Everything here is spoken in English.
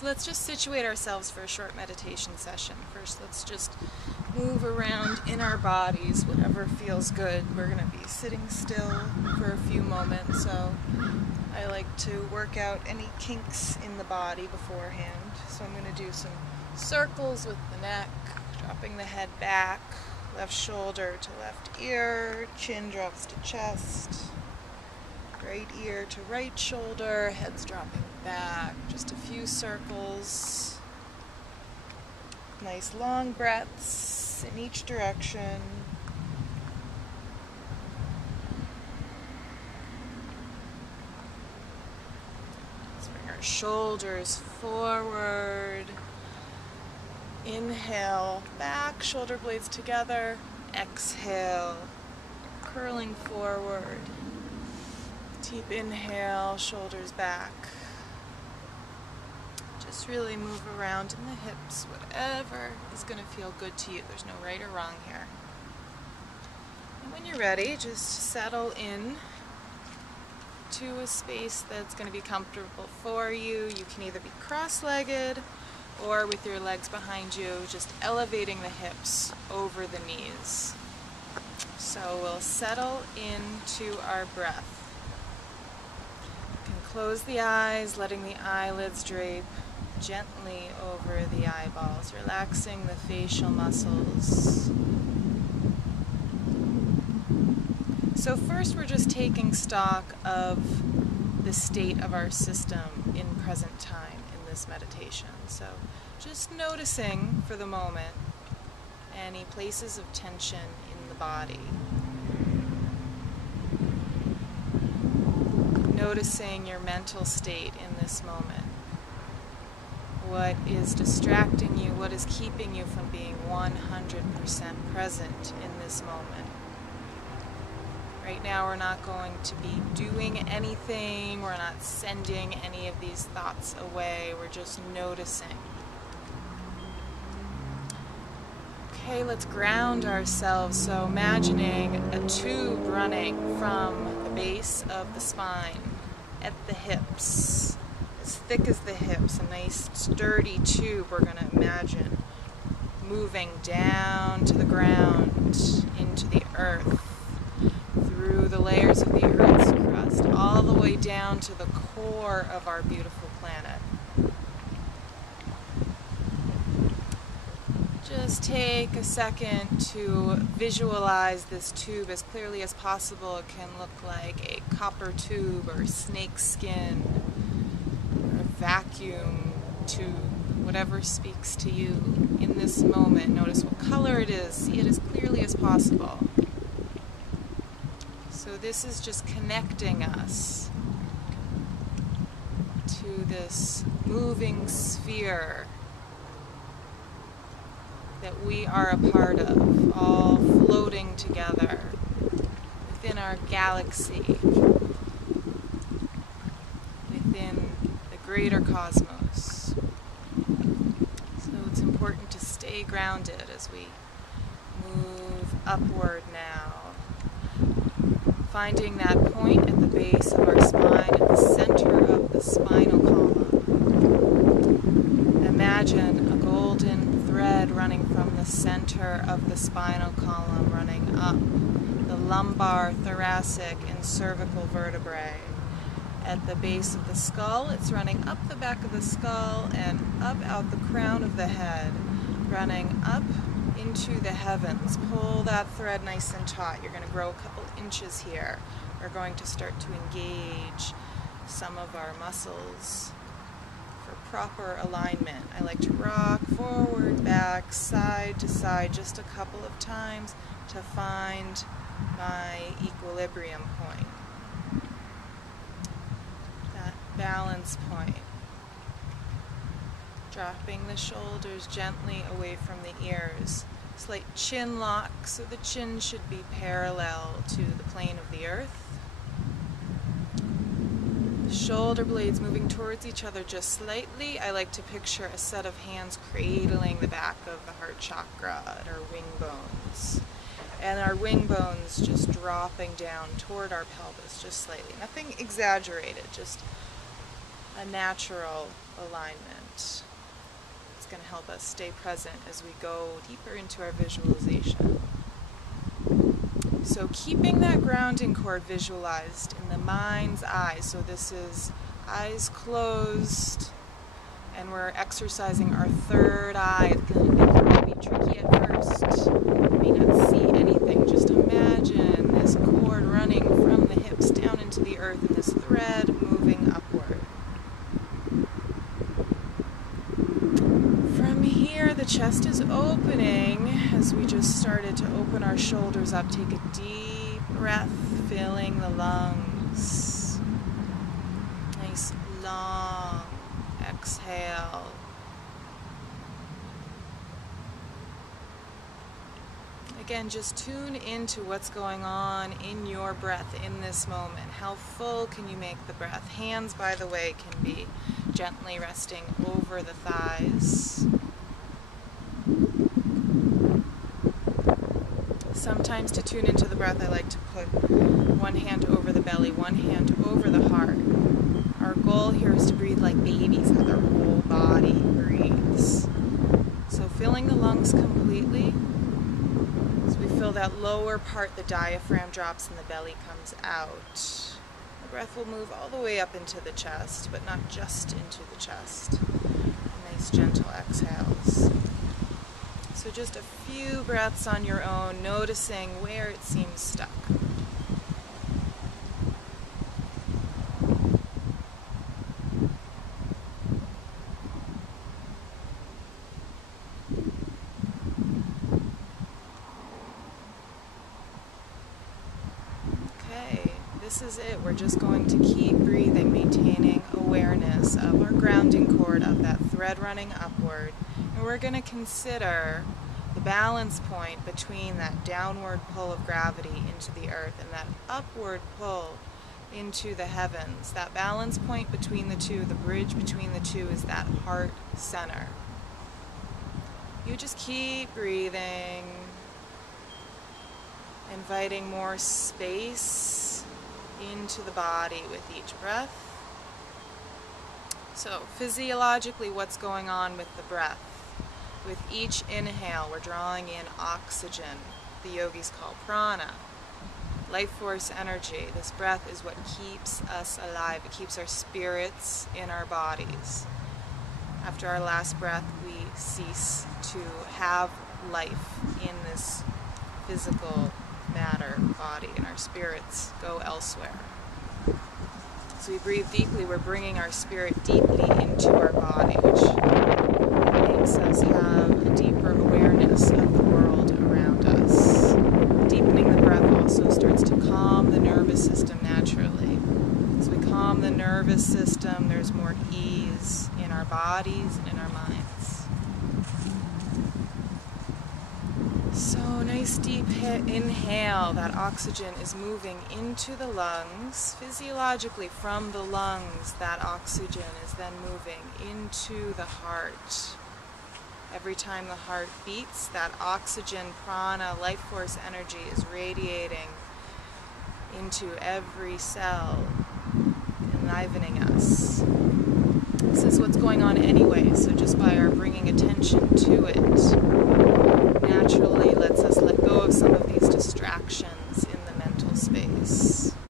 So let's just situate ourselves for a short meditation session. First, let's just move around in our bodies, whatever feels good. We're going to be sitting still for a few moments, so I like to work out any kinks in the body beforehand. So I'm going to do some circles with the neck, dropping the head back, left shoulder to left ear, chin drops to chest, right ear to right shoulder, head's dropping back, just a few circles. Nice long breaths in each direction. Let's bring our shoulders forward. Inhale, back, shoulder blades together. Exhale, curling forward. Deep inhale, shoulders back. Just really move around in the hips, whatever is going to feel good to you. There's no right or wrong here. And when you're ready, just settle in to a space that's going to be comfortable for you. You can either be cross-legged or with your legs behind you, just elevating the hips over the knees. So we'll settle into our breath. You can close the eyes, letting the eyelids drape gently over the eyeballs, relaxing the facial muscles. So first we're just taking stock of the state of our system in present time in this meditation. So just noticing for the moment any places of tension in the body. Noticing your mental state in this moment. What is distracting you? What is keeping you from being 100% present in this moment? Right now we're not going to be doing anything. We're not sending any of these thoughts away. We're just noticing. Okay, let's ground ourselves. So imagining a tube running from the base of the spine at the hips, as thick as the hips, a nice sturdy tube we're going to imagine moving down to the ground, into the earth, through the layers of the Earth's crust, all the way down to the core of our beautiful planet. Just take a second to visualize this tube as clearly as possible. It can look like a copper tube or snake skin or a vacuum tube, whatever speaks to you in this moment. Notice what color it is. See it as clearly as possible. So this is just connecting us to this moving sphere that we are a part of, all floating together within our galaxy, within the greater cosmos. So it's important to stay grounded as we move upward now. Finding that point at the base of our spine, at the center of the spinal column. Imagine a golden thread running from the center of the spinal column, running up the lumbar, thoracic, and cervical vertebrae. At the base of the skull, it's running up the back of the skull and up out the crown of the head, running up into the heavens. Pull that thread nice and taut. You're going to grow a couple inches here. We're going to start to engage some of our muscles for proper alignment. I like to rock forward, back, side to side just a couple of times to find my equilibrium point. That balance point. Dropping the shoulders gently away from the ears. Slight chin lock, so the chin should be parallel to the plane of the earth. The shoulder blades moving towards each other just slightly. I like to picture a set of hands cradling the back of the heart chakra at our wing bones. And our wing bones just dropping down toward our pelvis just slightly. Nothing exaggerated, just a natural alignment. It's going to help us stay present as we go deeper into our visualization. So keeping that grounding cord visualized in the mind's eye. So this is eyes closed, and we're exercising our third eye. It may be tricky at first. You may not see anything. Just imagine this cord running from the hips down into the earth and this thread moving upward. From here, the chest is opening as we just started to open our shoulders up. Take a deep breath, filling the lungs. Nice long exhale. Again, just tune into what's going on in your breath in this moment. How full can you make the breath? Hands, by the way, can be gently resting over the thighs. Sometimes to tune into the breath, I like to put one hand over the belly, one hand over the heart. Our goal here is to breathe like babies, how their whole body breathes. So filling the lungs completely. As we fill that lower part, the diaphragm drops and the belly comes out. The breath will move all the way up into the chest, but not just into the chest. Nice gentle exhales. So just a few breaths on your own, noticing where it seems stuck. Okay, this is it. We're just going to keep breathing, maintaining awareness of our grounding cord, of that thread running upward. And we're going to consider the balance point between that downward pull of gravity into the earth and that upward pull into the heavens. That balance point between the two, the bridge between the two, is that heart center. You just keep breathing, inviting more space into the body with each breath. So physiologically, what's going on with the breath? With each inhale, we're drawing in oxygen, the yogis call prana, life force energy. This breath is what keeps us alive. It keeps our spirits in our bodies. After our last breath, we cease to have life in this physical matter body, and our spirits go elsewhere. So we breathe deeply, we're bringing our spirit deeply into our body, which makes us have a deeper awareness of the world around us. Deepening the breath also starts to calm the nervous system naturally. As we calm the nervous system, there's more ease in our bodies and in our minds. So nice deep inhale. That oxygen is moving into the lungs. Physiologically, from the lungs, that oxygen is then moving into the heart. Every time the heart beats, that oxygen, prana, life force energy is radiating into every cell, enlivening us. This is what's going on anyway, so just by our bringing attention to it, naturally lets us let go of some of these distractions in the mental space.